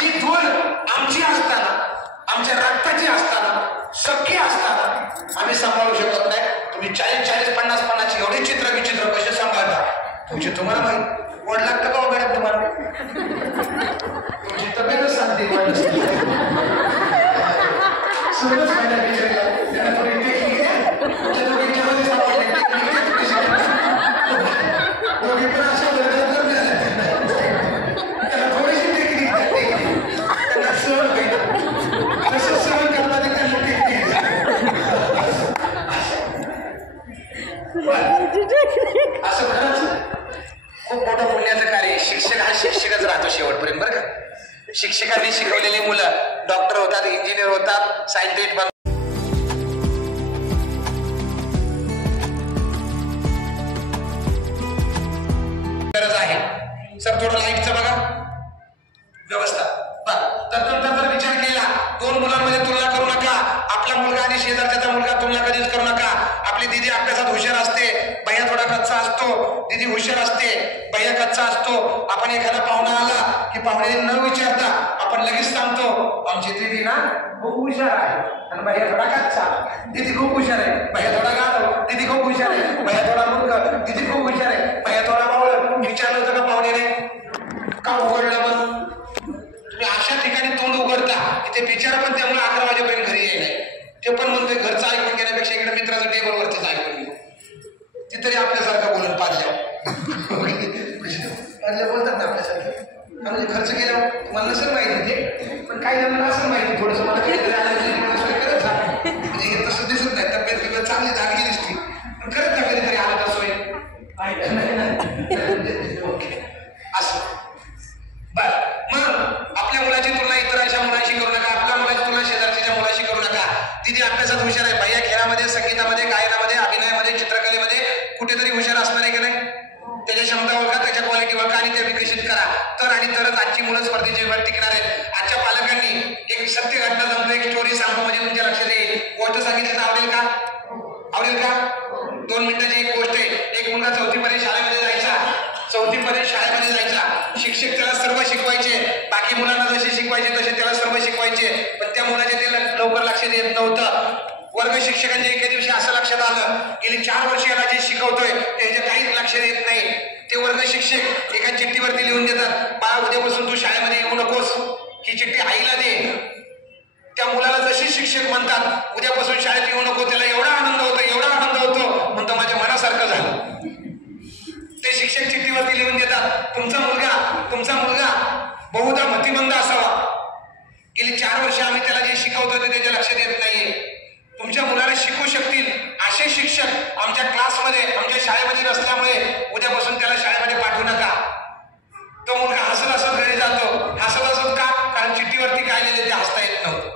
जी धून आमची असताना, आमच्या रक्ताची असताना, सख्खी असताना आम्ही सांभाळू शकत नाही. तुम्ही 40-40, 50-50 एवढे चित्र विचित्र कसे सांभाळता तुमची तुम्हाला माहिती. गोड लागतं का मॅडम तुम्हाला? तुमची तब्येतच सांगते सगळंच फायदा विचारला त्यांना थोडी टेक्निक आहे. तुमच्या दोघींच्या मध्ये सापडले दोघी पण अशा त्यांना थोडीशी टेक्निक त्यांना सहन होईल. कसं सहन करतात त्यांना टेक्निक. असं खरंच खूप मोठं पुण्याचं कार्य. शिक्षक हा शिक्षकच राहतो शेवटपर्यंत बरं का. शिक्षकांनी शिकवलेली मुलं डॉक्टर होतात, इंजिनियर होतात, सायंटिस्ट बनतात. गरज आहे सर थोडं लाईटचं बघा व्यवस्था. तर जर विचार केला, दोन मुलांमध्ये तुलना करू नका. आपला मुलगा आणि शेजारच्याचा मुलगा तुलना कधीच करू नका. आपली दीदी अभ्यासात हुशार असते, भैया थोडा कच्चा असतो. दीदी हुशार असते, भैया कच्चा असतो. आपण एखादा पाहुणा आला की पाहुण्याने न विचारता आपण लगेच सांगतो आमची दीदी ना खूप हुशार आहे आणि भैया थोडा कच्चा. दीदी खूप हुशार आहे, भैया थोडा गाढव. दीदी खूप हुशार आहे, भैया थोडा मूर्ख. दीदी खूप हुशार आहे, भैया थोडा बावळ. विचारलं होतं का पाहुण्याने? का उघडलं मग? तुम्ही अशा ठिकाणी तोंड उघडता की ते बिचारा पण त्यामुळे 11 वाजेपर्यंत घरी येईल. ते पण म्हणतोय घरचं ऐकून घेण्यापेक्षा इकडे मित्राचं टेबलवरतीच ऐकून घेऊ. ती तरी आपल्यासारखं बोलून पाजल्या बोलतात ना आपल्यासारखं. म्हणजे खर्च केल्यावर मला नसेल माहिती ते, पण काही जणांना असं माहिती थोडंसं मला काहीतरी करत जा. म्हणजे हे तसं दिसत नाही. तब्येत बिब्येत चांगली जागली दिसती पण करत ना कधीतरी आलं तर सोय असं. बर मग आपल्या मुलाची तुलना इतर अशा मुलांशी करू नका. आपल्या मुलाची तुलना शेजारच्या मुलाशी करू नका. तिथे अभ्यासात हुशार आहे, भैया खेळामध्ये, संगीतामध्ये, गायनामध्ये, अभिनयामध्ये, चित्रकलेमध्ये कुठेतरी हुशार असणार आहे की नाही? त्याच्या क्षमता ओळखा, त्याच्या क्वालिटी ओळखा आणि त्या विकसित करा. तर आणि तरच आजची मुलं स्पर्धेच्या वेळेत टिकणार आहेत. आजच्या पालकांनी एक सत्य घटना जमतो, एक स्टोरी सांगतो म्हणजे तुमच्या लक्षात येईल. गोष्ट सांगितली तर आवडेल का? आवडेल का? 2 मिनिटाची एक गोष्ट आहे. एक मुलगा 4थी पर्यंत शाळेमध्ये जायचा. 4थी पर्यंत शाळेमध्ये जायचा. शिक्षक त्याला सर्व शिकवायचे. बाकी मुलांना जसे शिकवायचे तसे त्याला सर्व शिकवायचे. पण त्या मुलाचे ते लवकर लक्षात येत नव्हतं. वर्ग शिक्षकांच्या एके दिवशी असं लक्षात आलं, गेली 4 वर्ष याला जे शिकवतोय त्याच्या काहीच लक्षात येत नाही. ते वर्ग शिक्षक एका चिठ्ठीवरती लिहून देतात, बाळा उद्यापासून तू शाळेमध्ये येऊ नकोस. ही चिठ्ठी आईला दे. त्या मुलाला जसे शिक्षक म्हणतात उद्यापासून शाळेत येऊ नको, त्याला एवढा आनंद होतो, एवढा आनंद होतो म्हणतो माझ्या मनासारखं झालं. ते शिक्षक चिठ्ठीवरती लिहून देतात, तुमचा मुलगा बहुधा मतिमंद असावा. गेली 4 वर्ष आम्ही त्याला जे शिकवतो ते त्याच्या लक्षात येत नाहीये. तुमच्या मुलाला शिकवू शकतील असे शिक्षक आमच्या क्लासमध्ये, आमच्या शाळेमध्ये नसल्यामुळे उद्यापासून त्याला शाळेमध्ये पाठवू नका. तो मुलगा हसत हसत घरी जातो. हसत हसत का? कारण चिठ्ठीवरती काय लिहिले ते हसता येत नव्हतं,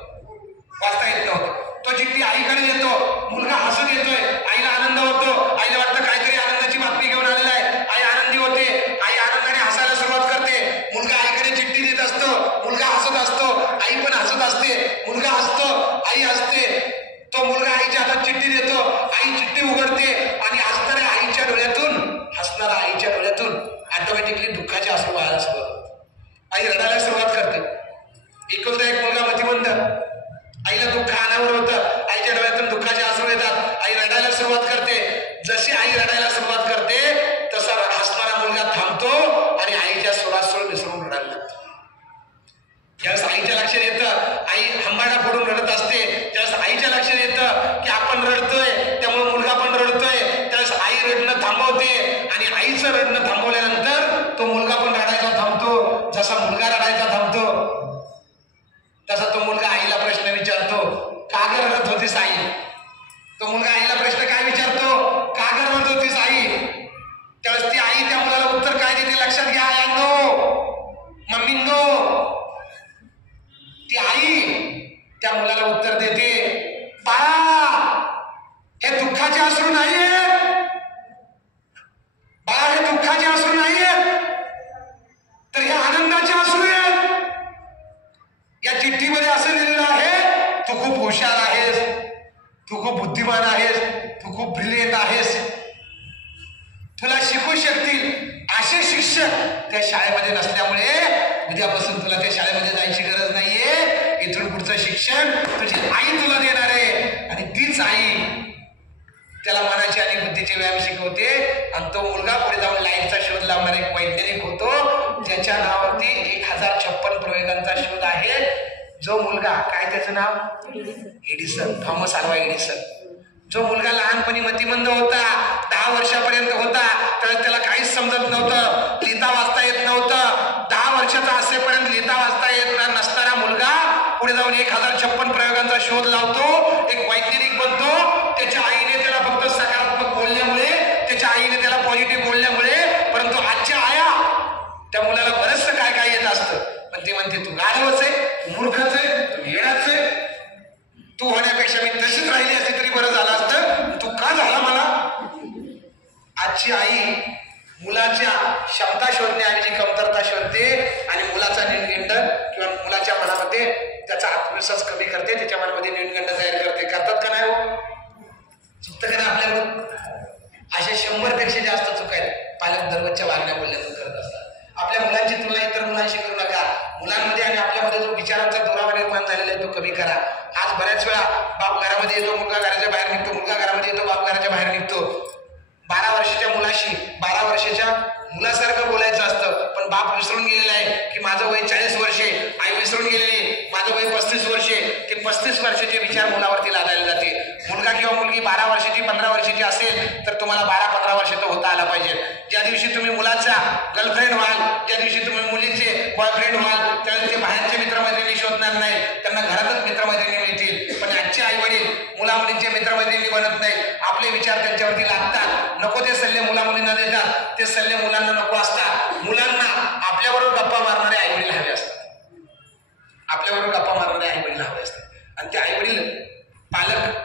वाचता येत नव्हतं. तो चिठ्ठी आईकडे येतो. मुलगा हसत येतोय, आईला आनंद होतो. आईला वाटतं काहीतरी आनंदाची बातमी घेऊन आलेला आहे. आई आनंदी होते. आई आनंदाने हसायला सुरुवात करते. मुलगा आईकडे चिठ्ठी देत असतो. मुलगा हसत असतो, आई पण हसत असते. मुलगा हसतो, आई हसते. तो मुलगा आईच्या हातात चिठ्ठी देतो. आई चिठ्ठी उघडते आणि हसणाऱ्या आईच्या डोळ्यातून, हसणाऱ्या आईच्या डोळ्यातून ऑटोमॅटिकली दुःखाचे अश्रू वाहायला सुरुवात होते. आई रडायला सुरुवात करते. एकुलता एक मुलगा मतिमंद. आईला दुःख अनावर होतं. आईच्या डोळ्यातून दुःखाचे अश्रू येतात. आई रडायला सुरुवात करते. जशी आई रडायला सुरुवात करते तसा हसणारा मुलगा थांबतो आणि आईच्या सुरासुर मिसळून रडायला लागतो. ज्यावेळेस आईच्या लक्षात येतं, आई हंबाडा फोडून रडत असते. ज्यावेळेस आईच्या लक्षात येतं की आपण रडतोय त्यामुळे मुलगा पण रडतोय, त्यावेळेस आई रडणं थांबवते आणि आईचं रडणं थांबवल्यानंतर तो मुलगा पण रडायचा थांबतो. जसा मुलगा रडायचा थांबतो तसा तो मुलगा आईला प्रश्न विचारतो, का ग रडत होतीस आई? तो मुलगा आईला प्रश्न काय विचारतो, का ग रडत होतीस आई? त्यावेळेस ती आई त्या मुलाला उत्तर काय देते लक्षात घ्या यांनो, मम्मींनो. ती आई त्या मुलाला उत्तर देते, बाळा हे दुःखाचे अश्रू नाहीये, बाळा हे दुःखाचे अश्रू नाहीये, तर हे आनंदाचे अश्रू आहेत. या चिठ्ठीमध्ये असं लिहिलेलं आहे, तू खूप हुशार आहेस, तू खूप बुद्धिमान आहेस, तू खूप ब्रिलियंट आहेस. तुला शिकवू शकतील असे शिक्षक त्या शाळेमध्ये नसल्यामुळे उद्यापासून तुला त्या शाळेमध्ये जायची गरज नाहीये. इथून पुढचं शिक्षण तुझी आई तुला देणार आहे आणि तीच आई त्याला मनाची आणि बुद्धीचे व्यायाम शिकवते. आणि तो मुलगा पुढे जाऊन लाईटचा शोध लावणारा एक वैज्ञानिक होतो ज्याच्या नावावरती 1056 प्रयोगांचा शोध आहे. जो मुलगा, काय त्याचं नाव? Edison, Thomas Alva Edison. जो मुलगा लहानपणी मतिमंद होता, 10 वर्षापर्यंत होता, तर त्याला काहीच समजत नव्हतं, लिहिता वाचता येत नव्हतं. 10 वर्षाचा असेपर्यंत लिहिता वाचता येत नसताना मुलगा पुढे जाऊन 1056 प्रयोगांचा शोध लावतो, एक वैज्ञानिक बनतो. त्याच्या आईने त्याला फक्त सकारात्मक बोलल्यामुळे, त्याच्या आईने त्याला पॉझिटिव्ह बोलल्यामुळे, परंतु आजच्या आया त्या मुलाला बरंचसं काय काय येत असतं, पण ते म्हणते तू गाढवच आहे, तू मूर्खच आहे, तू येडाच आहे, तू होण्यापेक्षा मी तशीच राहिली असती तरी बरं झालं असतं, तू का झाला मला? आजची आई मुलाच्या क्षमता शोधण्याऐवजी कमतरता शोधते आणि मुलाचा न्यूनगंड किंवा मुलाच्या मनामध्ये त्याचा आत्मविश्वास कमी करते, त्याच्या मनामध्ये न्यूनगंड तयार करते. करतात का नाही हो? चुकतं का ना आपल्याकडून? अशा 100पेक्षा जास्त चुका आहेत पालक दररोजच्या वागण्या बोलण्यातून करत असतात. आपल्या मुलांची तुलना इतर मुलांशी करू नका. मुलांमध्ये आणि आपल्यामध्ये जो विचारांचा दुरावा निर्माण झालेला आहे तो कमी करा. आज बऱ्याच वेळा बाप घरामध्ये येतो, मुलगा घराच्या बाहेर निघतो, मुलगा घरामध्ये येतो, बाप घराच्या बाहेर निघतो. 12 वर्षाच्या मुलाशी 12 वर्षाच्या मुलासारखं बोलायचं असतं, पण बाप विसरून गेलेला आहे की माझं वय 40 वर्षे, आई विसरून गेलेली माझं वय 35 वर्षे. ते 35 वर्षाचे विचार मुलावरती लादायला जाते. मुलगा किंवा मुलगी 12 वर्षाची 15 वर्षाची असेल तर तुम्हाला 12-15 वर्षाचा होता आला पाहिजे. ज्या दिवशी तुम्ही मुलाचा गर्लफ्रेंड व्हाल, ज्या दिवशी तुम्ही मुलीचे बॉयफ्रेंड व्हाल, त्यावेळेस ते बाहेरचे मित्रमैत्रिणी शोधणार नाही, त्यांना घरातच मित्रमैत्रिणी मिळतील. पण आजचे आई वडील मुला मुलींचे मित्रमैत्रिणी बनत नाहीत. आपले विचार त्यांच्यावरती लागतात, नको ते सल्ले मुला मुलींना देतात, ते सल्ले मुलांना नको असतात. मुलांना आपल्याबरोबर गप्पा मारणारे आई वडील हवे असतात, आपल्याबरोबर गप्पा मारणारे आई वडील हवे असतात. आणि ते आई वडील पालक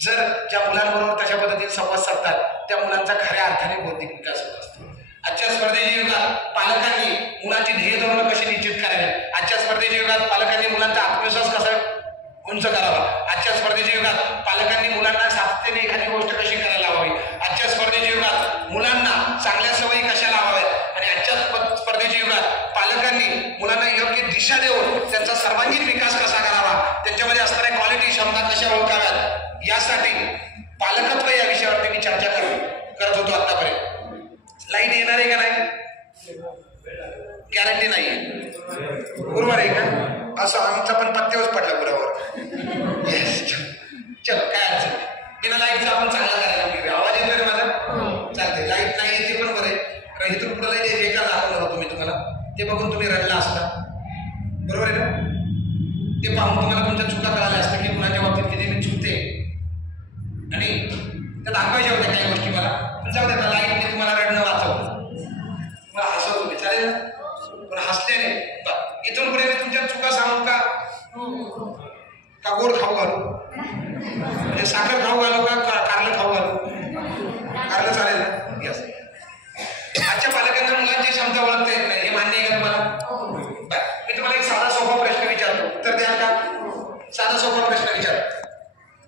जर ज्या मुलांबरोबर तशा पद्धतीने संवाद साधतात त्या मुलांचा खऱ्या अर्थाने बौद्धिक विकास होत असतो. आजच्या स्पर्धेच्या युगात पालकांनी मुलांची ध्येय धोरणं कशी निश्चित करावी, आजच्या स्पर्धेच्या युगात पालकांनी मुलांचा आत्मविश्वास कसा उंच करावा, आजच्या स्पर्धेच्या युगात पालकांनी मुलांना सातत्याने एखादी गोष्ट कशी करायला हवी, आजच्या स्पर्धेच्या युगात मुलांना चांगल्या सवयी कशा लावाव्यात आणि आजच्या स्पर्धेच्या युगात पालकांनी मुलांना योग्य दिशा देऊन त्यांचा सर्वांगीण विकास कसा करावा, त्यांच्यामध्ये असणाऱ्या क्वालिटी क्षमता कशा ओळखाव्यात, यासाठी पालकत्व या विषयावरती मी चर्चा करत होतो आतापर्यंत. लाईट येणार आहे का नाही? गॅरंटी नाहीये. बरोबर आहे का? असं आमचा पण पत्त्यावरच पडला बरोबर. चलो काय अडचण नाही, बिना लाईटचा आपण चांगला करायला घेऊया. आवाज येतोय ना माझा? चालते. लाईट नाही येते पण बरं आहे, कारण इथून पुढे लाईट एका दाखवणार होतो मी तुम्हाला, ते बघून तुम्ही रडला असता. बरोबर आहे ना? ते पाहून तुम्हाला तुमच्या चुका कळाल्या असतं की कुणाच्या बाबतीत किती मी चुकते आणि त्या दाखवायच्या होत्या काही गोष्टी मला. पण जाऊ द्या, लाईटने तुम्हाला रडणं वाचवलं, मला हसवत होते, चालेल ना? पण हसल्याने इथून पुढे मी तुमच्या चुका सांगू का गोड खाऊ घालू, म्हणजे साखर खाऊ घालू का कारलं खाऊ घालू? कारलं चालेल ना? यस. आजच्या पालकांना मुलांची क्षमता ओळखता येत नाही, हे मान्य आहे का तुम्हाला? मी तुम्हाला एक साधा सोपा प्रश्न विचारतो, उत्तर द्याल का? साधा सोपा प्रश्न विचारतो,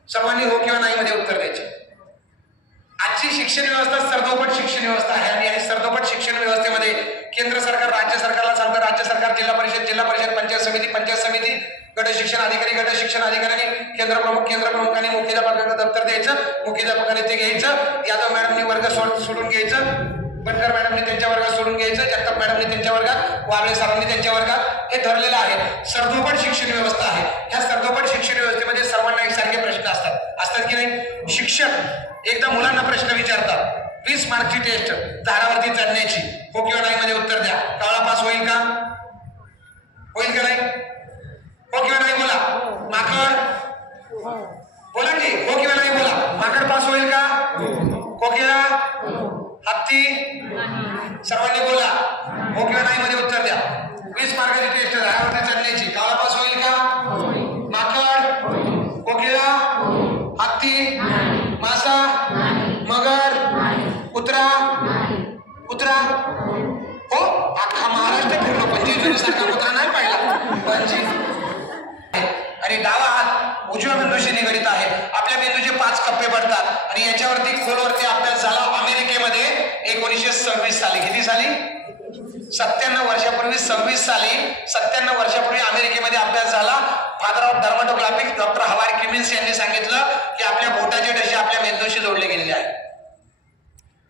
सर्वांनी हो किंवा नाही मध्ये उत्तर द्यायचे. आजची शिक्षण व्यवस्था सर्वोपट शिक्षण व्यवस्था आहे आणि या सर्वोपट शिक्षण व्यवस्थेमध्ये केंद्र सरकार राज्य सरकारला सांगतं, राज्य सरकार जिल्हा परिषद पंचायत समिती गट शिक्षण अधिकाऱ्यांनी केंद्र प्रमुखांनी मुख्याध्यापकांना दप्तर द्यायचं, मुख्याध्यापकाने ते घ्यायचं, यादव मॅडमनी वर्ग सोडून घ्यायचं, बनकर मॅडमनी त्यांच्या वर्गात सोडून घ्यायचं, जगताप मॅडमनी त्यांच्या वर्गात, वाबळे सरांनी त्यांच्या वर्गात. हे ठरलेलं आहे. सर्वोपट शिक्षण व्यवस्था आहे. ह्या सर्वोपट शिक्षण व्यवस्थेमध्ये सर्वांना एकसारखे प्रश्न असतात की नाही? शिक्षक एकदा मुलांना प्रश्न विचारतात, 20 मार्कची टेस्ट झाडावरती चढण्याची, हो किंवा नाही मध्ये उत्तर द्या. कावळा पास होईल का? होईल का नाही? हो किंवा नाही बोला. माकड बोला की हो किंवा नाही बोला. माकड पास होईल का? कोकिळा, हत्ती, सर्वांनी बोला. हो किंवा नाही मध्ये उत्तर द्या. 20 मार्काची टेस्ट झाडावरती चढण्याची, कावळा पास होईल का? माकड, कोकिळा, हत्ती, मासा, मगर, कुत्रा हो. अख्खा महाराष्ट्र फिरलो पण जेजुरीसारखा कुत्रा नाही पाहिला. आणि डावा हात उजव्या बिंदूशी निगडित आहे. आपल्या बिंदूचे 5 कप्पे पडतात आणि याच्यावरती खोलवरती अभ्यास झाला अमेरिकेमध्ये 1926 साली. किती साली? 97 वर्षापूर्वी 26 साली 97 वर्षापूर्वी अमेरिकेमध्ये अभ्यास झाला. Father of dermatographic doctor Howard Kimmins यांनी सांगितलं की आपल्या बोटाचे ठसे आपल्या मेंदूशी जोडले गेलेले आहेत.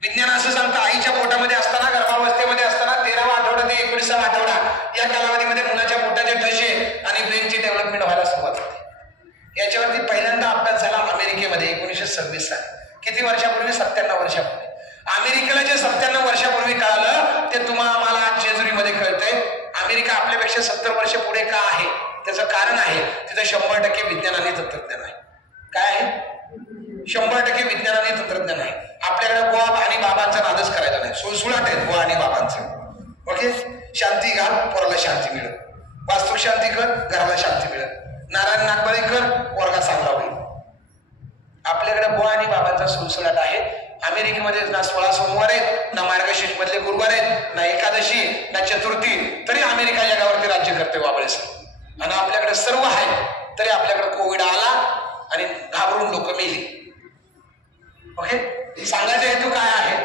विज्ञान असं सांगतं आईच्या पोटामध्ये असताना गर्भावस्थेमध्ये असताना 13वा आठवडा ते 19वा आठवडा या कालावधीमध्ये मुलाच्या बोटाचे ठसे आणि ब्रेनची डेव्हलपमेंट व्हायला सुरुवात होते. याच्यावरती पहिल्यांदा अभ्यास झाला अमेरिकेमध्ये 1926 साली. किती वर्षापूर्वी? 97 वर्षापूर्वी. अमेरिकेला जे 97 वर्षापूर्वी कळालं ते तुम्हाला आम्हाला आज जेजुरीमध्ये कळतंय. अमेरिका आपल्यापेक्षा 70 वर्ष पुढे का आहे? त्याचं कारण आहे तिथं 100% विज्ञान आणि तंत्रज्ञान आहे. काय आहे? 100% विज्ञान आणि तंत्रज्ञान आहे. आपल्याकडे बुवा आणि बाबांचा नादच करायचा नाही. सुळसुळाट आहेत बुवा आणि बाबांचं. ओके, शांती घाल पोराला शांती मिळेल, वास्तू शांती कर घराला शांती मिळेल, नारायण नागबळी कर पोरगा चांगला होईल. आपल्याकडे बुवा आणि बाबांचा सुळसुळाट आहे. अमेरिकेमध्ये ना 16 सोमवार आहेत, ना मार्गशीर्ष मधले गुरुवार आहेत, ना एकादशी, ना चतुर्थी, तरी अमेरिका जगावरती राज्य करते बाबळेस. आणि आपल्याकडे सर्व आहे तरी आपल्याकडे कोविड आला आणि घाबरून लोक मेली. ओके, सांगायचा हेतू काय आहे?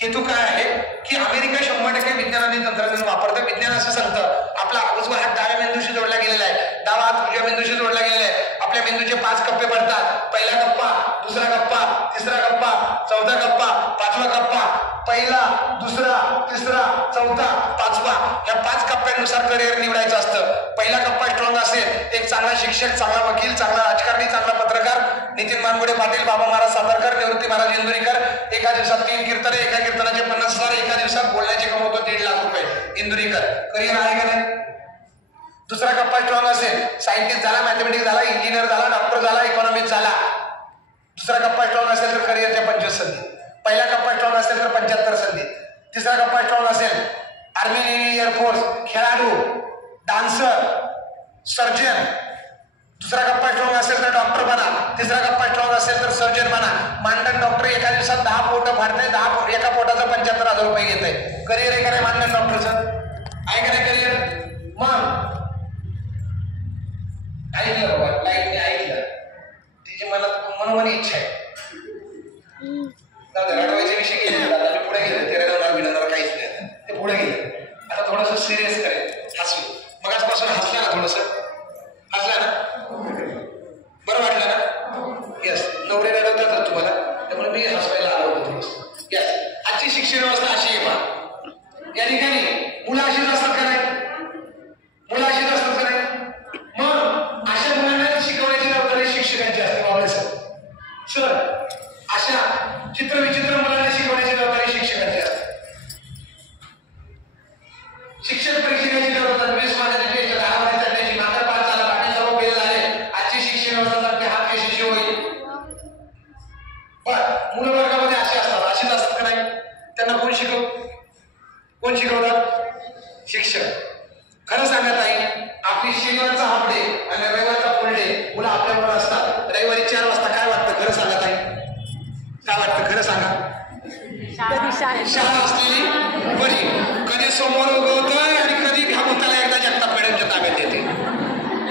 हेतू काय आहे की अमेरिका 100% विज्ञान आणि तंत्रज्ञान वापरतं. विज्ञान असं सांगतं आपला उजवा हात डाव्या मेंदूशी जोडला गेलेला आहे, डावा हात उजव्या मेंदूशी जोडला गेलेला आहे. आपल्या मेंदूचे 5 कप्पे पडतात. पहिला कप्पा, दुसरा कप्पा, तिसरा कप्पा, चौथा कप्पा, 5वा कप्पा. पहिला, दुसरा, तिसरा, चौथा, 5वा या 5 कप्प्यानुसार करिअर निवडायचं असतं. पहिला कप्पा स्ट्रॉंग असेल, एक चांगला शिक्षक, चांगला वकील, चांगला राजकारणी, चांगला पत्रकार, नितीन मानगुडे पाटील, बाबा महाराज सातारकर, निवृत्ती महाराज इंदुरीकर. एका दिवसात 3 कीर्तने, एका कीर्तनाचे 50,000, एका दिवसात बोलण्याचे कमवतो 1.5 लाख रुपये. इंदुरीकर करिअर आहे का नाही? दुसरा कप्पा स्ट्रॉंग असेल, सायंटिस्ट झाला, मॅथमॅटिक्स झाला, इंजिनियर झाला, डॉक्टर झाला, इकॉनॉमिस्ट झाला. दुसरा कप्पा स्ट्रॉंग असेल तर करिअरच्या 25 संधी. पहिला कप्पा स्ट्रॉंग असेल तर 75 संधी. तिसरा कप्पा स्ट्रॉंग असेल, आर्मी, नेव्ही, एअरफोर्स, खेळाडू, डान्सर, सर्जन. दुसरा कप्पा स्ट्रॉंग असेल तर डॉक्टर बना. तिसरा कप्पा स्ट्रॉंग असेल तर सर्जन बना. मांडण डॉक्टर एका दिवसात 10 पोट फाडते, 10 एका पोटाचा 75,000 रुपये घेते. करिअर आहे का नाही मांडण डॉक्टरचं? आहे का नाही करिअर? मग ऐकलं बाबा, लाईटने ऐकलं, तिची मनात मनोमनी इच्छा आहे. रडवायचे विषय गेले, आता पुढे गेले, ते रडवणार बिडवणार काहीच नाही, ते पुढे गेले. आता थोडस सिरियस करेल, हसू. मग आजपासून हसला ना, थोडस हसला ना, बरं वाटलं ना? यस, नवरे रडवतात तुम्हाला, त्यामुळे मी हसवायला आलो होतो थोडस. यस, आजची शिक्षण व्यवस्था अशी आहे पहा. या ठिकाणी मुलं अशीच असतात का नाही? मुलं अशीच असतात का नाही? मग अशा मुलांना शिकवण्याची जबाबदारी शिक्षकांची असते. बाबा सर, अशा चित्रविचित्र मुलांना शिकवण्याची जबाबदारी शिक्षकांची असते. शिक्षक परीक्षेची जबाबदारी 20 मार्काची टेस्ट 10 मध्ये चढण्याची, मात्र 5 झाला, बाकी सर्व फेल झाले. आजची शिक्षण व्यवस्था आपली हात कशी होईल? पण मुलं वर्गामध्ये असे असतात, असेच असतात का नाही? त्यांना कोण शिकवतात? शिक्षक. खरं सांगत आहे, आपली शनिवारचा हाफ डे आणि रविवारचा फुल डे मुलं आपल्याबरोबर असतात. रविवारी 4 वाजता काय वाटतं? खरं सांगत आहे, काय वाटतं? खरं सांगा. शाळा असलेली बरी. कधी समोर उगवतोय आणि कधी घाबुताला एकदा जगताप मॅडमच्या ताब्यात येते.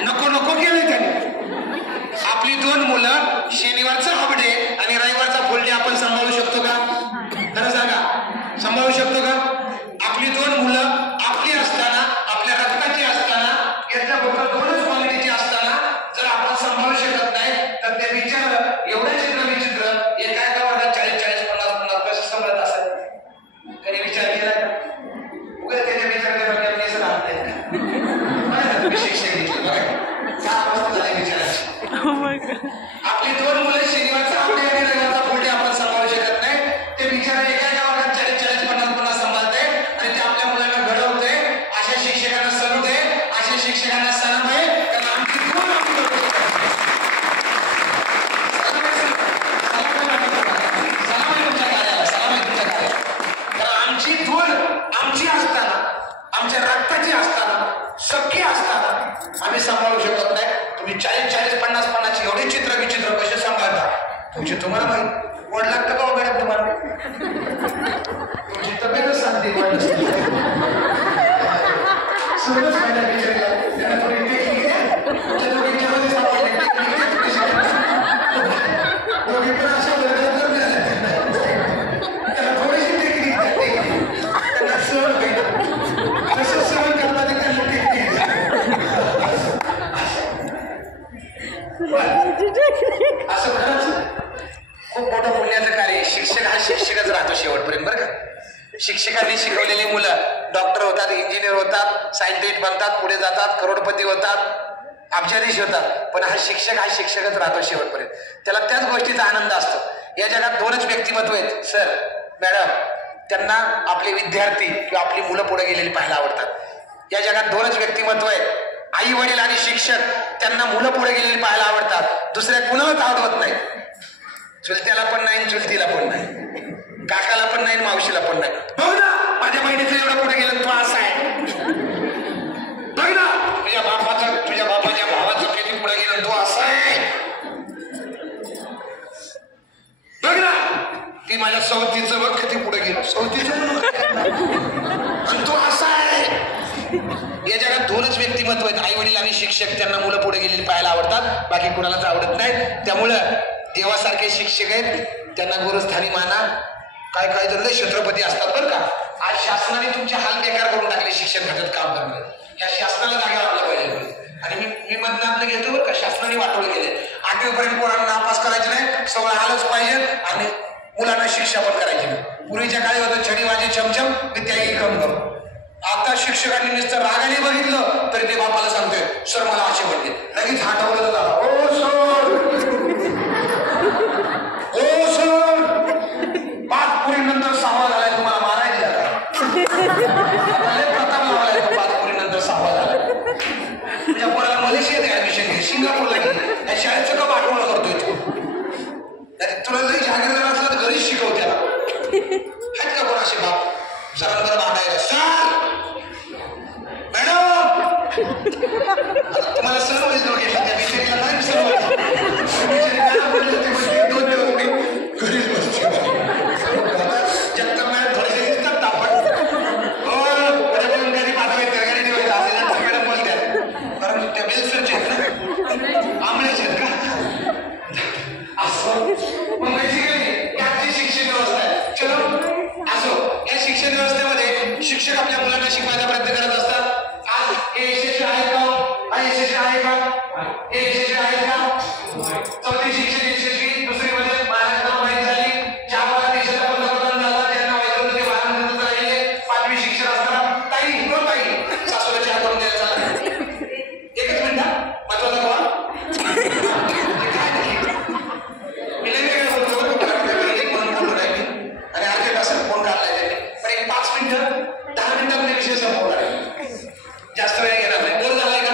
नको नको केलंय त्याने. आपली 2 मुलं शनिवारचा हाफ डे आणि रविवारचा फुल डे आपण सांभाळू शकतो का? खरं सांगा, सांभाळू शकतो का? आपली 2 मुलं आपली असताना, आपल्या रक्ताची असताना, याच्याबरोबर 2च क्वालिटीची असताना जर आपण सांभाळू शकत नाही तर ते विचार एवढे विचित्र एका वर्गात 40-40, 50-50 कसं सांभाळत असेल? कधी विचार केला का? उगाच त्याने विचार केला की मी असं राहत नाही. तुम्ही शिक्षक घेतले 7 वाजता झाले विचारायचे. आपली 2 मुलं शनिवारचा हाफ डे आणि रविवारचा फुल डे आपण सांभाळू शकत नाही. ते विचार एका वर्गात 40-40, 50-50 सांभाळते आणि ते आपल्या मुलांना घडवते. अशा शिक्षकांना सलूट आहे, अशा शिक्षकांना सलाम आहे. कारण आमची 2 आमची असताना, आमच्या रक्ताची असताना, सख्खी असताना आम्ही सांभाळू शकत नाही. तुम्ही 40-40, 50-50 एवढे चित्र विचित्र कसे सांभाळता? तुमची तुम्हाला माहिती. वड लागतं का मॅडम तुम्हाला? तुमची तब्येतच सांगते वड सगळंच फायदा विचारला. त्यांना थोडी टेक्निक आहे, तुमच्या दोघींच्या मध्ये सांभाळले टेक्निक आहे. तुम्ही दोघी पण अशा त्यांना थोडीशी टेक्निक त्यांना सहज होईल. असं खरंच खूप मोठं पुण्याचं कार्य. शिक्षक हा शिक्षकच राहतो शेवटपर्यंत बरं का. शिक्षकांनी शिकवलेली मुलं डॉक्टर होतात, इंजिनियर होतात, सायंटिस्ट बनतात, पुढे जातात, करोडपती होतात, अब्जाधीश होतात, पण हा शिक्षकच राहतो शेवटपर्यंत. त्याला त्याच गोष्टीचा आनंद असतो. या जगात दोनच व्यक्तिमत्व आहेत सर मॅडम, त्यांना आपले विद्यार्थी किंवा आपली मुलं पुढे गेलेली पाहायला आवडतात. या जगात दोनच व्यक्तिमत्व आहेत, आई वडील आणि शिक्षक. त्यांना मुलं पुढे गेलेली पाहायला आवडतात. दुसऱ्या कुणालाच आवडत नाही. चुलत्याला पण नाही, चुलतीला पण नाही, काकाला पण नाही, मावशीला पण नाही. बघ ना माझ्या बहिणीचं एवढं पुढे गेलं, तू असा आहे. बघ ना तुझ्या बापाच्या भावाचं किती पुढे गेलं, तू असा आहे. बघ ना ती माझ्या सवतीचं बघ किती पुढे गेलं, सवतीचं आणि तू असा आहे. या जगात दोनच व्यक्तिमत्व आहेत, आई वडील आणि शिक्षक. त्यांना मुलं पुढे गेलेली पाहायला आवडतात, बाकी कुणालाच आवडत नाही. त्यामुळं देवासारखे शिक्षक आहेत, त्यांना गुरुस्थानी माना. काय काय जण छत्रपती असतात बरं का. आज शासनाने तुमचे हाल बेकार करून टाकले शिक्षण खात्यात काम करणार. या शासनाला जागा लावलं पाहिजे. आणि मी मदनात घेतो बरं का, शासनाने वाटोळे केले. 8वी पर्यंत पोरांना नापास करायचं नाही, सगळं आलंच पाहिजे आणि मुलांना शिक्षा पण करायची नाही. पूर्वीच्या काळी होतं छडीवाजी छमछम विद्याही कम. आता शिक्षकांनी नुसतं रागाने बघितलं तरी ते बापाला सांगतोय, सर मला असे म्हणते, लगेच हातावर झाला. ओ सर 5 पुरीनंतर 6वा झालाय, तुम्हाला मारायचे प्रताप लावलाय. 5 पुरीनंतर 6वा झालाय. तुझ्या पोराला मलेशियात ऍडमिशन घे, सिंगापूरला घे. त्या शाळेचं का पाठवण करतोय तू? तुला जरी जागीरदार असला तर घरीच शिकव त्याला. आहेत का कोण असे बाप सरांवर भांडायला, सर मॅडम तुम्हाला सर्व घेतला, त्या बिचारीला नाही सर्व घरीच बसते. जगताप मॅडम थोडेसे दिसतात आपण घरी पाठवायचं, घरी ठेवायचं असे मॅडम बोलतात, कारण त्या बेलसरचे आहेत ना, आंबळ्याचे आहेत का असं. मग बेसिकली त्याची शिक्षण व्यवस्था आहे. चलो असो, या शिक्षण व्यवस्थेमध्ये शिक्षक आपल्या मुलांना शिकवायचा प्रयत्न करत असतात. आज हे यशस्वी आहे का? हा यशस्वी आहे का? हे यशस्वी आहे का? 4थी शिक्षण यशस्वी, दुसरीमध्ये महाराष्ट्राला माहीत झाली, 4 देशाचा पंतप्रधान झाला, ज्यांना व्हायचं होतं ते महाराष्ट्रात राहिले. 5वी शिक्षण असताना ताई सासूला चहा करून द्यायला झाला. एकच मिनिट महत्वाचा कॉल. मी वेगवेगळ्या बोलतो आणि अर्ध्या तासात फोन काढलाय त्यांनी, पण एक 5 मिनिटं 10 मिनिटांमध्ये विषय संपवणार आहे. जास्त वेळ घेणार नाही. बोल झालाय का?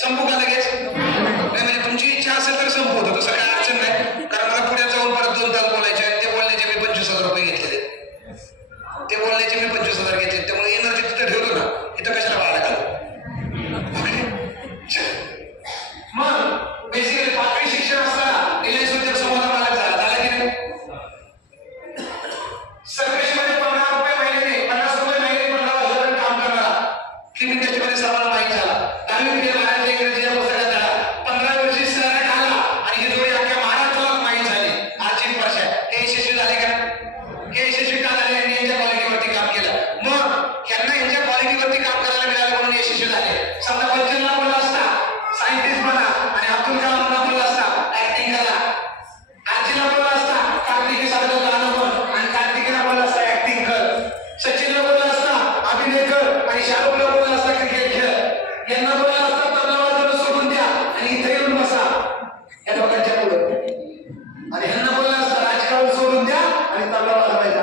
संपू का लगेच? नाही म्हणजे तुमची इच्छा असेल तर संपवतो, तसं काही अडचण नाही. कारण मला पुढे जाऊन परत 2 तास बोलायचे आहेत. ते बोलण्याचे मी 25,000 रुपये घेतलेले, ते बोलण्याचे मी 25,000 घेतले. त्यामुळे एनर्जी तिथं ठेवतो ना, इथं कशाला वाढा घालू. मग बेसिकली 5वी शिक्षण असताना रिलायन्स उद्योग समूहाचा मालक झाला की नाही? सरकशीमध्ये 15 रुपये महिन्याने, 50 रुपये महिन्याने 15 वर्षापर्यंत काम करणारा क्लिनिक इंडस्ट्रीमध्ये सर्वांना माहीत झाला. 10वी बाहेरच्या इंग्रजीच्या पुस्तकात झाला. 15 वर्षी सराट आला आणि ही जोडी अख्ख्या महाराष्ट्राला माहीत झाली. आजची वर्ष हे यशस्वी झाले का? हे यशस्वी का झाले? यांनी यांच्या क्वालिटीवरती काम केलं. मग यांना यांच्या क्वालिटीवरती काम करायला मिळालं म्हणून यशस्वी झाले. समजा वंचनला बोलला असता सायंटिस्ट बना आणि अब्दुल कलामला बोलला असता ऍक्टिंग करा, आजीला बोलला असता कार्तिकीसारखं गाणं म्हण आणि कार्तिकीला बोलला असता ऍक्टिंग कर, सचिनला बोलला असता अभिनय कर आणि शाहरुखला बोलला असता क्रिकेट खेळ, यांना बोलला असता तबला वाजवणं सोडून द्या आणि इथे येऊन बसा या दोघांच्या पुढं, आणि ह्यांना बोलला असता राजकारण सोडून द्या आणि तबला वाजवायचा.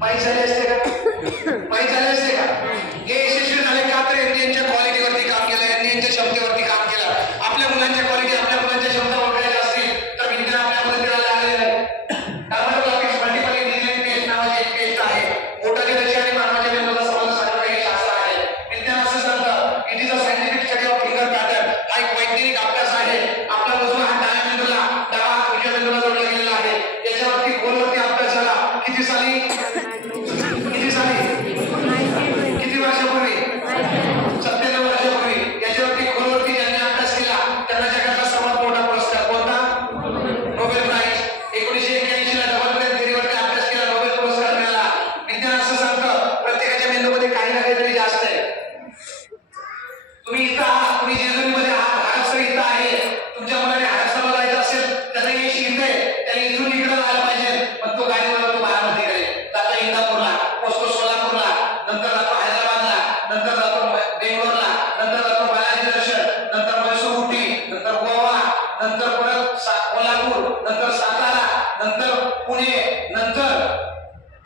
माहीत झाले असते का? माहीत झाले असते का? हे यशस्वी झाले का? तर यांनी यांच्या क्वालिटीवरती काम केलं, यांनी यांच्या क्षमतेवरती काम केलं. आपल्या मुलांच्या क्वालिटी, आपल्या मुलांच्या क्षमता ओळखायच्या असतील तर विज्ञान आपल्यामध्ये मिळाले आलेले आहे. डायमंडोग्राफिक्स मल्टिपल इंटेलिजंट टेस्ट नावाची एक टेस्ट आहे. बोटाच्या दशी आणि मानवाच्या मेंदूला समज सांगणारं हे शास्त्र आहे. विज्ञान असं सांगतं, it is a scientific study of finger pattern. हा एक वैज्ञानिक अभ्यास आहे. आपला उजवा हात डाव्या मेंदूला, डावा हात उजव्या मेंदूला जोडला गेलेला आहे. याच्यावरती खोलवरती अभ्यास झाला. किती साली? किती वर्षापूर्वी? 97 वर्षापूर्वी. याच्यावरती खोलवरती ज्यांनी अभ्यास केला त्यांना जगातला सर्वात मोठा पुरस्कार कोणता? Nobel price. 1981 ला डबल ब्रेन थेअरीवरती अभ्यास केला, नोबेल पुरस्कार मिळाला. विज्ञान असं सांगतं प्रत्येकाच्या मेंदूमध्ये काही ना काहीतरी जास्त आहे. तुम्ही इथं आहात, तुम्ही जेजुरीमध्ये आहात, भारत सर इथं आहे. नंतर जातो बेंगलोरला, नंतर जातो बालाजी दर्शन, नंतर मैसूर उटी, नंतर गोवा, नंतर परत कोल्हापूर, नंतर सातारा, नंतर पुणे, नंतर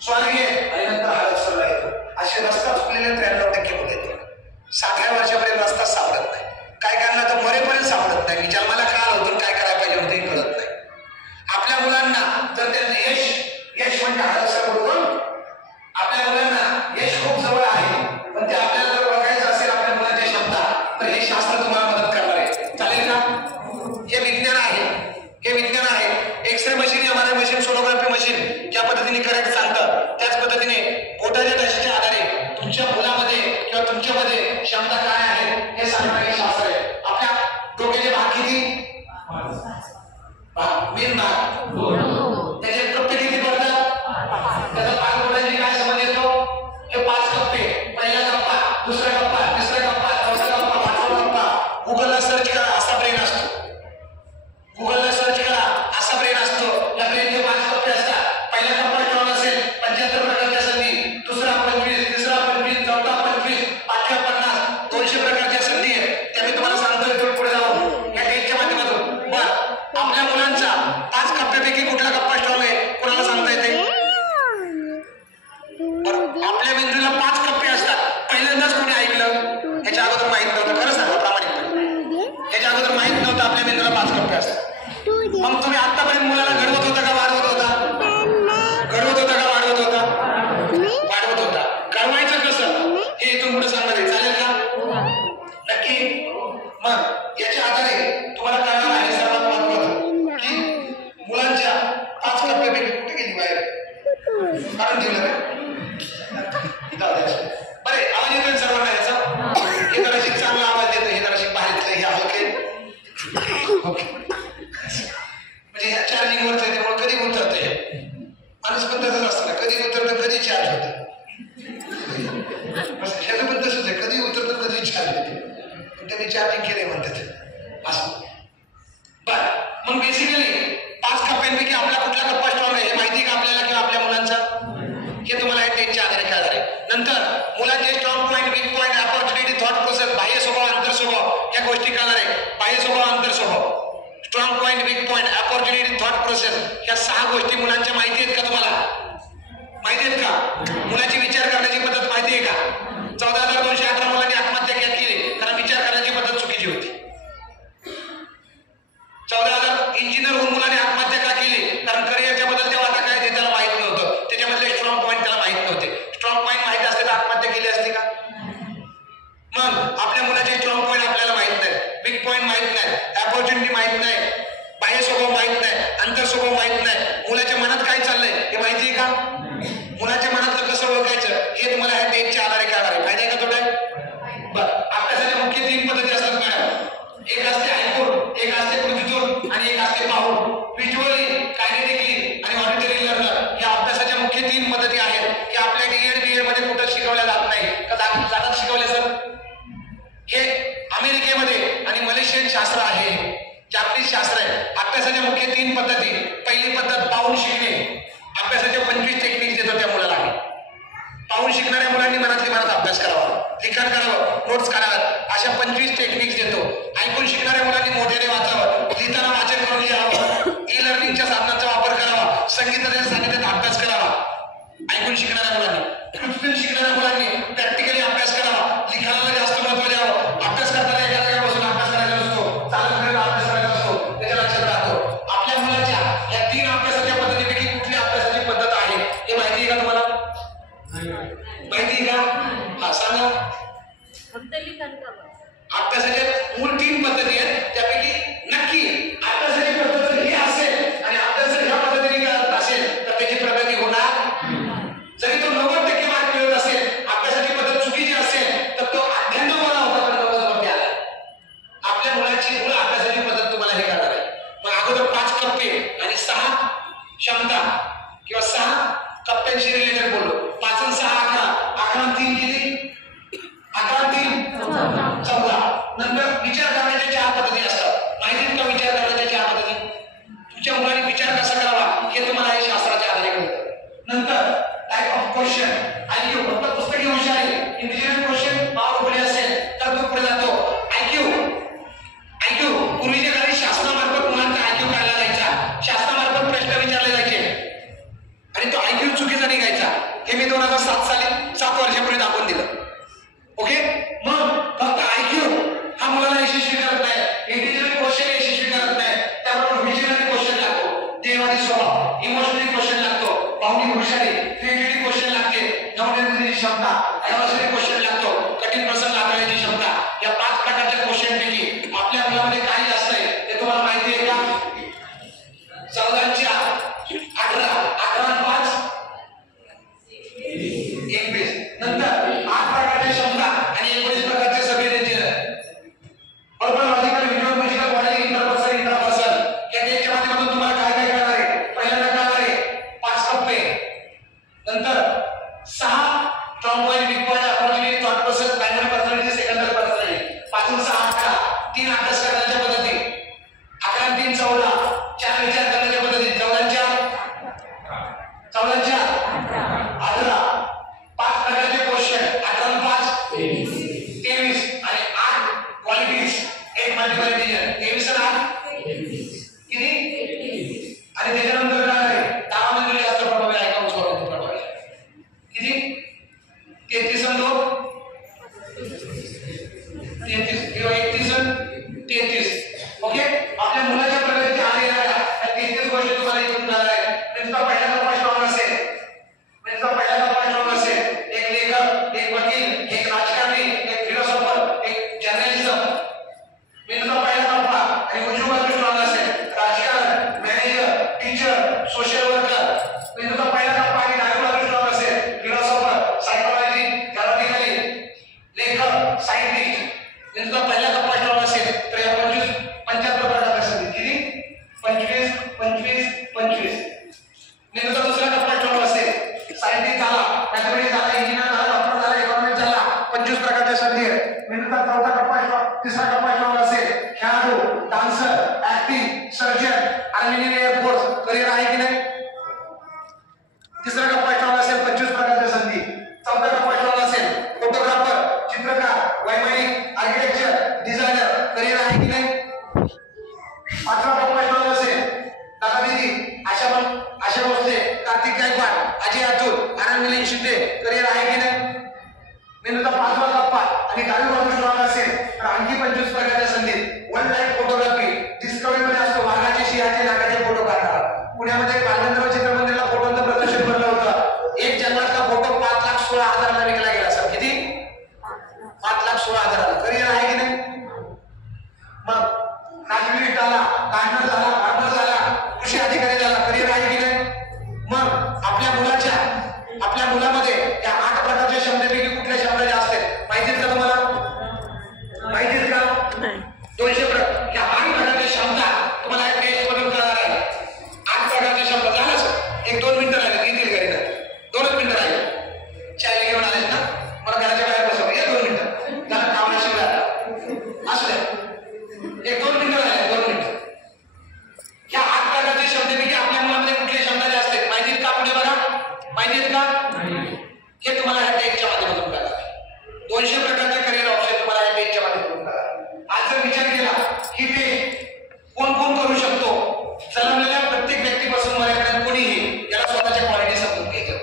स्वारगेट आणि नंतर हडपसरला येतो. असे रस्ता चुकलेले 93% मुलं येतात. 60व्या वर्षापर्यंत रस्ता सापडत नाही. काय करणार तर मरेपर्यंत सापडत नाही. जन्माला काय होतं काय करायला पाहिजे होतं हे कळत नाही. आपल्या मुलांना जर त्यांना यश म्हणजे हडपसर बरोबर आपल्या मुलांना यश खूप जवळ आहे, पण ते आपल्याला जर बघायचं असेल आपल्या मुलांची क्षमता तर हे शास्त्र तुम्हाला मदत करणार आहे. चालेल का? हे विज्ञान आहे, हे विज्ञान आहे. X ray machine, MRI machine, sonography machine ज्या पद्धतीने करेक्ट सांगतात त्याच पद्धतीने बोटाच्या दशेच्या आधारे तुमच्या मुलामध्ये किंवा तुमच्यामध्ये क्षमता काय आहे हे सांगणारे शास्त्र आहे. आपल्या डोक्याचे भाग किती? मेन भाग त्याचे कप्पे किती पडतात? त्याचा पाच बोटांची काय समज येतो? हे 5 कप्पे. पहिला कप्पा, दुसरा कप्पा, तिसरा कप्पा, चौथा कप्पा, पाचवा कप्पा. गुगलला सर्च करा, असा ब्रेन असतो. गुगलला सर्च करा, असा ब्रेन असतो. या ब्रेनचे 5 कप्पे असतात. पहिला कप्पा स्ट्रॉंग असेल 75 प्रकारच्या संधी, दुसरा 25, तिसरा 25, चौथा 25, पाचवा 50, 200 प्रकारच्या संधी आहेत. त्या मी तुम्हाला सांगतोय थोडं पुढे जाऊन या टेस्टच्या माध्यमातून. बरं, आपल्या मुलांचा 5 कप्प्यापैकी कुठला कप्पा स्ट्रॉंग आहे कोणाला सांगता येते? आपल्या मेंदूला 5 कप्पे असतात. पहिल्यांदाच कोणी ऐकलं? ह्याच्या अगोदर माहित नव्हतं. खरं सांगा प्रामाणिकपणे, ह्याच्या अगोदर माहित नव्हतं आपल्या मेंदूला 5 कप्पे असतात. मग तुम्ही आतापर्यंत मुलाला घडवत होता का वाढवत होता? घडवत होता का वाढवत होता? वाढवत होता. घडवायचं कसं हे इथून पुढे सांगणार आहे. चालेल का? नक्की. मग याच्या आधारे तुम्हाला कळणार आहे सर्वात महत्वाचं की मुलांच्या 5 कप्प्यापैकी कुठे गेली बाहेर कारण ठेवलं का? बरे आवाज येतोय सर्वांना याचा? हे जराशी चांगला आवाज येतो, हे जराशी बाहेरचं हे हलके ओके. म्हणजे ह्या चार्जिंग वरच आहे त्यामुळे कधी उतरत हे माणूस पण तसंच असतं ना, कधी उतरतं कधी चार्ज होतं. ह्याचं पण तसंच आहे, कधी उतरतं कधी चार्ज होते. पण त्यांनी चार्जिंग केले म्हणतात असं. बरं, मग बेसिकली 5 कप्प्यांपैकी आपला कुठला कप्पा स्ट्रॉंग आहे हे माहिती का आपल्याला किंवा आपल्या मुलांचा? हे तुम्हाला या टेस्टच्या आधारे कळणार आहे. नंतर मुलांचे strong point, weak point, opportunity, thought process, बाह्य स्वभाव, आंतर स्वभाव या गोष्टी कळणार आहे. बाह्य स्वभाव, आंतर स्वभाव, strong point, weak point, opportunity, thought process या 6 गोष्टी मुलांच्या माहिती आहेत का तुम्हाला? माहिती आहेत का? मुलाची विचार करण्याची पद्धत माहिती आहे का? 14,218 मुलांनी आत्महत्या केली कारण विचार करण्याची पद्धत चुकीची होती. 14,000 इंजिनियर होऊन मुलाने आत्महत्या का केली? कारण करिअरच्या बद्दल तेव्हा आता काय ते त्याला माहित नव्हतं. त्याच्यामधले स्ट्रॉंग पॉईंट त्याला माहित नव्हते. स्ट्रॉंग पॉईंट माहिती असते तर आत्महत्या केली असते का? मग आपल्या मुलाचे स्ट्रॉंग पॉईंट आपल्याला माहित नाही, वीक पॉईंट माहित नाही, अपॉर्च्युनिटी माहित नाही, बाह्य स्वभाव माहित नाही, आंतर स्वभाव माहित नाही. मुलाच्या मनात काय चाललंय हे माहिती आहे का? मुलाच्या मनातलं कसं ओळखायचं हे तुम्हाला ह्या टेस्टच्या आधारे कळणार आहे. फायदा आहे का तोटा आहे? बरं, अभ्यासाच्या मुख्य 3 पद्धती असतात मॅडम. एक असते ऐकून, एक असते कृतीतून आणि एक असते पाहून. व्हिज्युअली, कायनेटिकली आणि ऑडिटरी लर्नर या अभ्यासाच्या मुख्य 3 पद्धती आहेत की आपल्या डीएड बीएड मध्ये कुठं शिकवल्या जात नाही का जातात शिकवले सर? हे अमेरिकेमध्ये आणि मलेशियन शास्त्र आहे, जागतिक शास्त्र आहे. अभ्यासाच्या मुख्य 3 पद्धती. पहिली पद्धत पाहून शिकणे. अभ्यासाचे 25 टेक्निक देतो त्या मुलाला आम्ही. पाहून शिकणाऱ्या मुलांनी मनातली मनात अभ्यास करावा, लिखाण करावं, नोट्स काढाव्यात, अशा 25 टेक्निक्स देतो. ऐकून शिकणाऱ्या मुलांनी मोठ्याने वाचावं, लिहिताना वाचन करून लिहावं, ई लर्निंगच्या साधनांचा वापर करावा, संगीताच्या सानिध्यात अभ्यास करावा ऐकून शिकणाऱ्या मुलांनी. कृतीतून शिकणाऱ्या मुलांनी प्रॅक्टिकली अभ्यास करावा, लिखाणाला जास्त महत्त्व द्यावं. अभ्यास करताना एका जागेवर बसून अभ्यास करायचा नसतो, चालत फिरत अभ्यास करायचा असतो, त्याच्या लक्षात राहतो. आपल्या मुलाच्या या 3 अभ्यासाच्या पद्धतीपैकी कुठली अभ्यासाची पद्धत आहे हे माहिती आहे का तुम्हाला? माहिती आहे का? हा सांगा. अभ्यासाच्या मूळ 3 पद्धती आहेत, त्यापैकी नक्की अभ्यासाची पद्धत जर ही असेल आणि अभ्यास जर ह्या पद्धतीने करत असेल तर त्याची प्रगती होणार. जरी तो 90% मार्क मिळत असेल, अभ्यासाची पद्धत चुकीची असेल तर तो 98 होता पण 90 वरती आला. आपल्या मुलाची मूळ अभ्यासाची पद्धत तुम्हाला हे करणार आहे. मग अगोदर 5 कप्पे आणि 6 क्षमता किंवा 6 कप्प्यांशी रिलेटेड बोललो. 5 आणि 6 11, 11 आणि 3 किती? 11 आणि 3 14. नंतर विचार करण्याच्या 4 पद्धती असतात. माहितीत का विचार करण्याच्या 4 पद्धती? तुमच्या मुलाने विचार कसा करावा हे तुम्हाला हे शास्त्राच्या आधारे कळतं. नंतर टाइप ऑफ क्वेश्चन, IQ फक्त पुस्तकी हुशारी, इंटेलिजंट क्वेश्चन अभ्यास करण्याच्या पद्धती, 11 आणि 3 14, 4 विचार करण्याच्या पद्धती, 14 18, 5 प्रकारचे क्वेश्चन, 18 आणि 5 23 आणि 8 क्वालिटीज, 8 मल्टिपल इंटेलिजन्स, 23 आणि 8 किती, आणि त्याच्यानंतर काय आहे 10 म्हणजे जास्त प्रभावी आहे का उस्मानाबाद प्रभावी किती, 33 आणि 2 33 किंवा 31 आणि 33. ओके, आपल्या मुलाच्या प्रगतीचे आले या 33 गोष्टी तुम्हाला इथून मिळणार आहे. त्यांचा पहिला कप्पा स्ट्रॉंग असेल, एक लेखक, एक वकील, एक राजकारणी, एक फिलॉसॉफर, एक जर्नलिझम. त्यांचा पहिला कप्पा आणि उजवी बाजू स्ट्रॉंग असेल, राजकारण, मॅनेजर, टीचर, सोशल वर्कर. त्यांचा पहिला कप्पा आणि डावी बाजू स्ट्रॉंग असेल, फिलॉसॉफर, सायकोलॉजी, थेरॉटिकली, लेखक, सायंटिस्ट. त्यांचा पहिला कप्पा स्ट्रॉंग असेल तर या 75 प्रकारच्या संधी किती, 25 25 25. नेमका दुसरा कप्पा स्ट्रॉंग असेल, सायंटिस्ट झाला, मॅथमॅटिक्स झाला, इंजिनियर झाला, डॉक्टर झाला, इकॉनॉमिक्स झाला, 25 प्रकारच्या संधी आहेत. नेमका चौथा कप्पा स्ट्रॉंग, तिसरा कप्पा स्ट्रॉंग असेल, खेळाडू, dancer, acting, surgeon, army, air force, career आहे की नाही. तिसरा कप्पा स्ट्रॉंग असेल, 25 प्रकारच्या संधी. चौथा कप्पा स्ट्रॉंग असेल, फोटोग्राफर, चित्रकार, वैमानिक, आर्किटेक्चर, डिझायनर, करिअर आहे की नाही. 18 कप्पा स्ट्रॉंग असेल, दादा दिदी, आशा भोसले, कार्तिक गायकवाड, अजय अतुल, आनंद मिलिंद शिंदे, करिअर आहे की नाही. नेमका 5वा कप्पा आणि डावी बाजू स्ट्रॉंग असेल तर आणखी 25 प्रकारच्या संधी. वन लाईफ फोटोग्राफी, डिस्कवरी मध्ये असतो वाघाचे, सिंहाचे, नागाचे फोटो काढणार. पुण्यामध्ये कालगंधर्व चित्रमंदिरला फोटोंचं प्रदर्शन भरलं होतं. एक जन्मातला फोटो 5,16,000 विकला गेला. सर किती, 5,16,000. करिअर आहे की नाही. मग नागरिक झाला, गार्डनर झाला, फार्मर झाला, कृषी अधिकारी झाला, करिअर आहे की नाही. मग आपल्या मुलामध्ये या 8 प्रकारच्या शब्दापैकी कुठल्या शब्द जास्त आहेत माहितीत का तुम्हाला, माहितीत का. 200 या 8 प्रकारच्या शब्द तुम्हाला या टेस्ट मधून कळणार आहे. 8 प्रकारचे शब्द झालं सर. 1-2 मिनिटं लागले, येतील घरी ना, 2च मिनिटं लागले. चाय घेऊन आलेस ना, मला घराच्या बाहेर बसव, या 2 मिनिटं त्याला कामाशिवाय असू द्या. 1-2 मिनिटं लागले, 2 मिनिटं. या 8 प्रकारचे शब्दापैकी आपल्या मुलामध्ये कुठले शब्द जास्त आहेत माहितीत का. पुढे बघा, माहितीत का. हे तुम्हाला या टेस्टच्या माध्यमातून कळणार आहे. 200 प्रकारचे करिअर ऑप्शन तुम्हाला या टेस्टच्या माध्यमातून कळणार. आज जर विचार केला की टेस्ट कोण कोण करू शकतो, जन्मलेल्या प्रत्येक व्यक्तीपासून मरेपर्यंत कोणीही याला स्वतःच्या क्वालिटी समजून घ्यायचं.